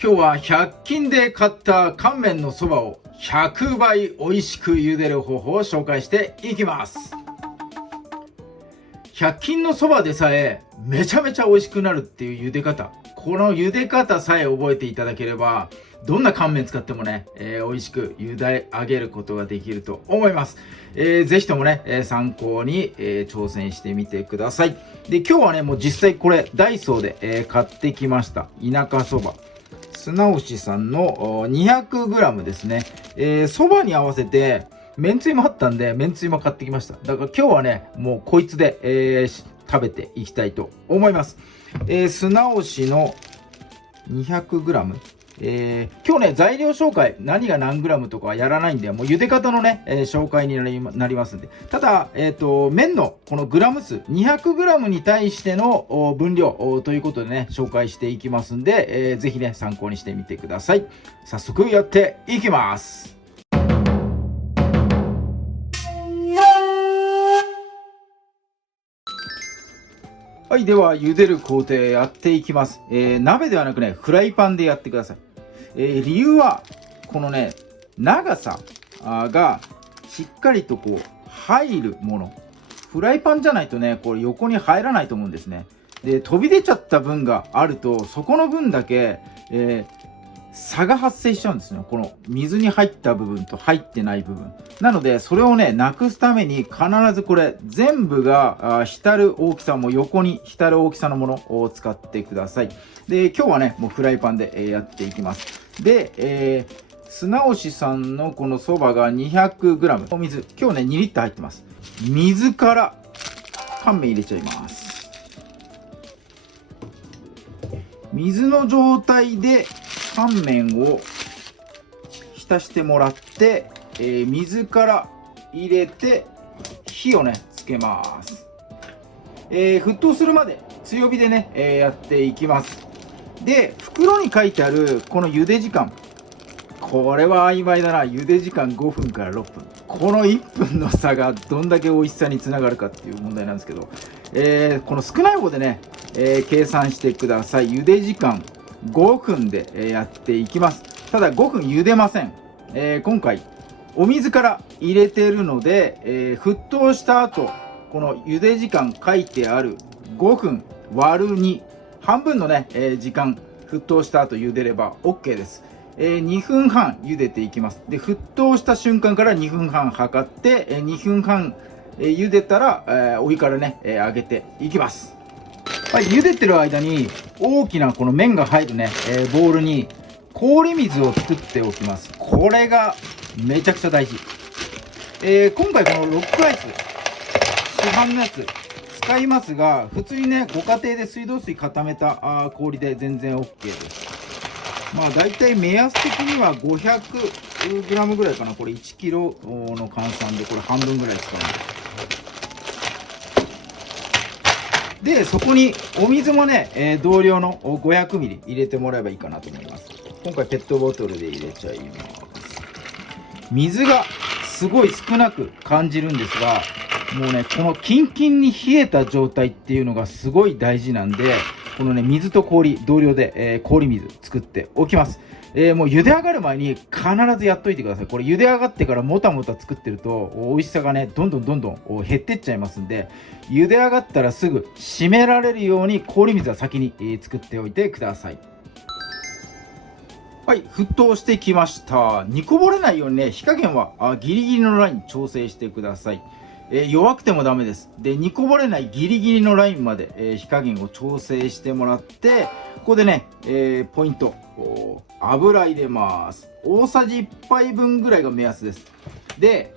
今日は100均で買った乾麺のそばを100倍美味しく茹でる方法を紹介していきます。100均のそばでさえめちゃめちゃ美味しくなるっていう茹で方、この茹で方さえ覚えていただければどんな乾麺使ってもね、美味しく茹で上げることができると思います。ぜひともね、参考に、挑戦してみてください。で、今日はね、もう実際これダイソーで、買ってきました田舎そば砂押さんの 200g ですね。そばに合わせてめんつゆもあったんで、めんつゆも買ってきました。だから今日はね、もうこいつで、食べていきたいと思います。砂押しの 200g。今日ね、材料紹介、何が何グラムとかはやらないんで、もう茹で方のね、紹介になりますんで。ただ、麺のこのグラム数、200g に対しての分量ということでね、紹介していきますんで、ぜひね、参考にしてみてください。早速やっていきます。はい、では茹でる工程やっていきます。鍋ではなくね、フライパンでやってください。理由はこのね、長さがしっかりとこう入るもの、フライパンじゃないとね、これ横に入らないと思うんですね。で、飛び出ちゃった分があると、そこの分だけ、差が発生しちゃうんですよ。この水に入った部分と入ってない部分なので、それをねなくすために必ずこれ全部が浸る大きさ、も横に浸る大きさのものを使ってください。で、今日はねもうフライパンでやっていきます。で、砂押さんのこのそばが 200g、 お水今日ね2リッター入ってます。水から乾麺入れちゃいます。水の状態で乾麺を浸してもらって、水から入れて火をねつけます。沸騰するまで強火でね、やっていきます。で、袋に書いてあるこの茹で時間、これは曖昧だな。茹で時間5分から6分、この1分の差がどんだけ美味しさにつながるかっていう問題なんですけど、この少ない方でね、計算してください。茹で時間5分でやっていきます。ただ5分茹でません。今回お水から入れているので、沸騰した後この茹で時間書いてある5分割る2、半分のね、時間沸騰した後茹でれば OK です。2分半茹でていきます。で、沸騰した瞬間から2分半測って、2分半茹でたら、お湯からね、上げていきます。はい、茹でてる間に大きなこの麺が入るね、ボウルに氷水を作っておきます。これがめちゃくちゃ大事。今回このロックアイス市販のやつ使いますが、普通にねご家庭で水道水固めた氷で全然 OK です。まあだいたい目安的には 500g ぐらいかな。これ 1kg の換算でこれ半分ぐらい使う。で、そこにお水もね、同量の 500ml 入れてもらえばいいかなと思います。今回ペットボトルで入れちゃいます。水がすごい少なく感じるんですが、もうねこのキンキンに冷えた状態っていうのがすごい大事なんで、このね水と氷同量で、氷水作っておきます。もう茹で上がる前に必ずやっといてください。これ茹で上がってからもたもた作ってると美味しさがねどんどん減ってっちゃいますんで、茹で上がったらすぐ締められるように氷水は先に、作っておいてください。はい、沸騰してきました。煮こぼれないようにね火加減はギリギリのライン調整してください。弱くてもダメです。で、煮こぼれないギリギリのラインまで、火加減を調整してもらって、ここでね、ポイント、油入れます。大さじ1杯分ぐらいが目安です。で、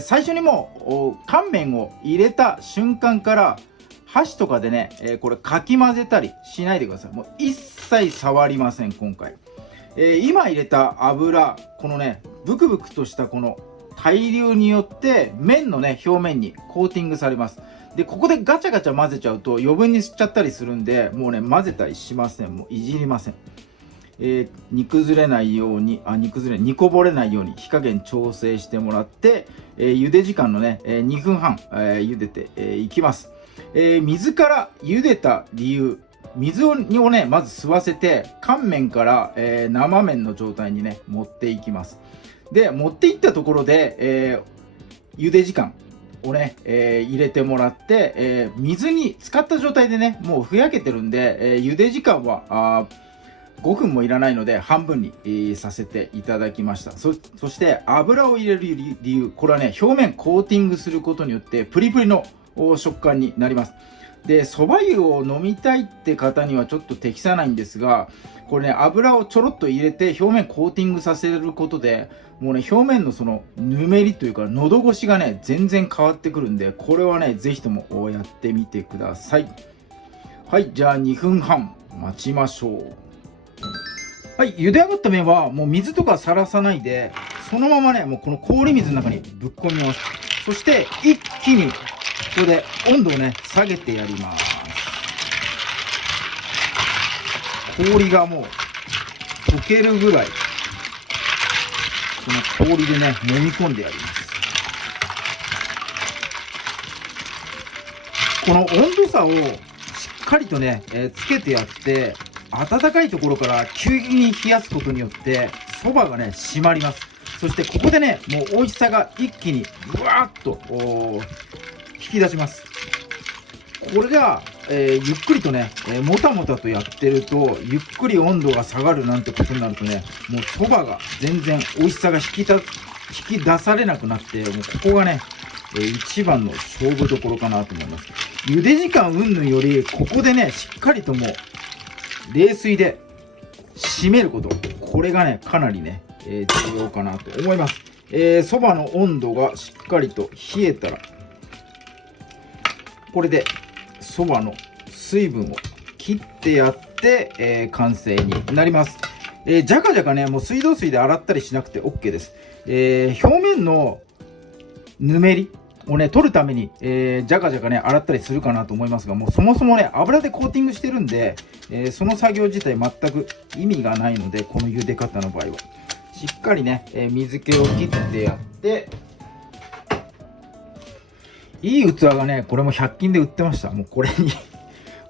最初にもう乾麺を入れた瞬間から箸とかでね、これかき混ぜたりしないでください。もう一切触りません今回。今入れた油、このねブクブクとしたこの対流によって麺のね表面にコーティングされます。で、ここでガチャガチャ混ぜちゃうと余分に吸っちゃったりするんで、もうね混ぜたりしません。もういじりません。煮崩れないように煮こぼれないように火加減調整してもらって、茹で時間のね2分半、茹でていきます。水から茹でた理由、水をねまず吸わせて乾麺から、生麺の状態にね持っていきます。で持っていったところで、茹で時間をね、入れてもらって、水に浸かった状態でねもうふやけてるんで、茹で時間は5分もいらないので半分に、させていただきました。そして油を入れる理由、これはね表面コーティングすることによってプリプリの食感になります。でそば湯を飲みたいって方にはちょっと適さないんですが、これね油をちょろっと入れて表面コーティングさせることでもうね表面のそのぬめりというか喉越しがね全然変わってくるんで、これはねぜひともやってみてください。はい、じゃあ2分半待ちましょう。はい、茹で上がった麺はもう水とかさらさないでそのままねもうこの氷水の中にぶっ込みます。そして一気にここで温度をね下げてやります。氷がもう溶けるぐらいこの氷でね揉み込んでやります。この温度差をしっかりとね、つけてやって温かいところから急激に冷やすことによってそばがね締まります。そしてここでねもう美味しさが一気にぐわーっと引き出します。これじゃあ、ゆっくりとね、もたもたとやってるとゆっくり温度が下がるなんてことになるとねもうそばが全然美味しさが引き出されなくなって、もうここがね、一番の勝負どころかなと思います。茹で時間云々よりここでねしっかりともう冷水で締めること、これがねかなりね、重要かなと思います。そばの温度がしっかりと冷えたらこれでそばの水分を切ってやって、完成になります。じゃかじゃかねもう水道水で洗ったりしなくて OK です。表面のぬめりをね取るために、じゃかじゃかね洗ったりするかなと思いますが、もうそもそもね油でコーティングしてるんで、その作業自体全く意味がないので、この茹で方の場合はしっかりね、水気を切ってやって、いい器がねこれも100均で売ってました。もうこれに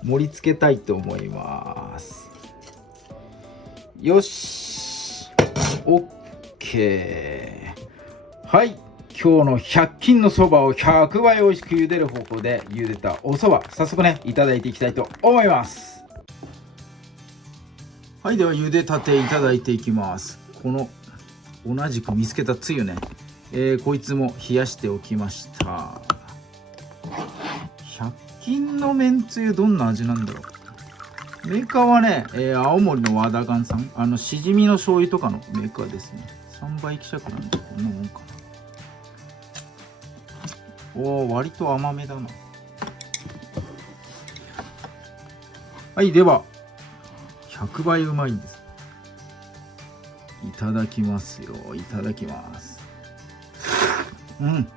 盛り付けたいと思います。よし OK。 はい、今日の100均のそばを100倍美味しく茹でる方法で茹でたおそば、早速ねいただいていきたいと思います。はい、では茹でたていただいていきます。この同じく見つけたつゆね、こいつも冷やしておきました。100均のめんつゆどんな味なんだろう。メーカーはね、青森の和田丸さん、しじみの醤油とかのメーカーですね。3倍希釈なんでこんなもんかな。おー、割と甘めだな。はい、では100倍うまいんです。いただきますよ。いただきます。うん、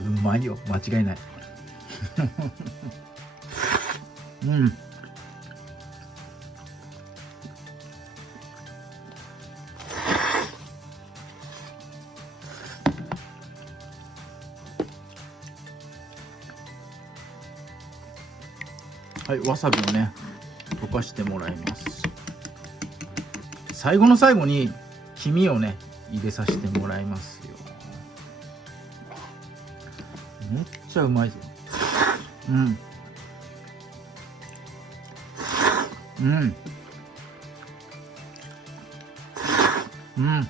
うまいよ、間違いない。うん。はい、わさびをね溶かしてもらいます。最後の最後に黄身をね入れさせてもらいますよ。めっちゃうまいぞ。うんうんうん、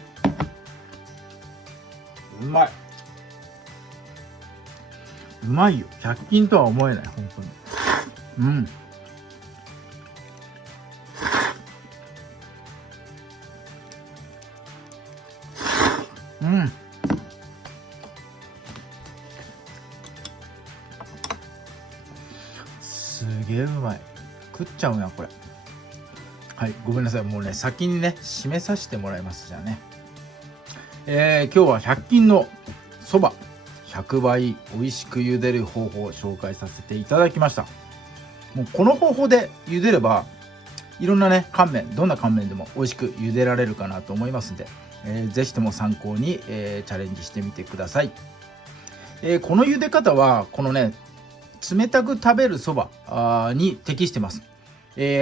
うまい。うまいよ。100均とは思えない、本当に。うん。うん。すげえうまい。食っちゃうなこれ。はい、ごめんなさい。もうね先にね締めさせてもらいます。じゃあね、今日は100均のそば100倍美味しく茹でる方法を紹介させていただきました。もうこの方法で茹でればいろんなね乾麺、どんな乾麺でも美味しく茹でられるかなと思いますんで、ぜひとも参考に、チャレンジしてみてください。この茹で方はこのね冷たく食べるそばに適してます。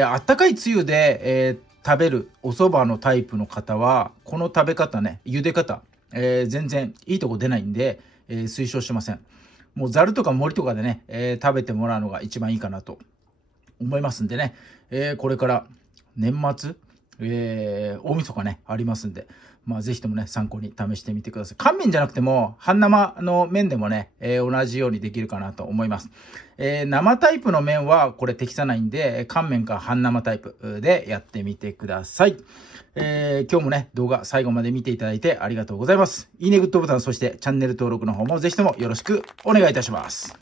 あったかいつゆで、食べるお蕎麦のタイプの方はこの食べ方ね、茹で方、全然いいとこ出ないんで、推奨してません。もうざるとか盛りとかでね、食べてもらうのが一番いいかなと思いますんでね、これから年末、大晦日ねありますんで、ぜひともね参考に試してみてください。乾麺じゃなくても半生の麺でもね、同じようにできるかなと思います。生タイプの麺はこれ適さないんで、乾麺か半生タイプでやってみてください。今日もね動画最後まで見ていただいてありがとうございます。いいね、グッドボタン、そしてチャンネル登録の方もぜひともよろしくお願いいたします。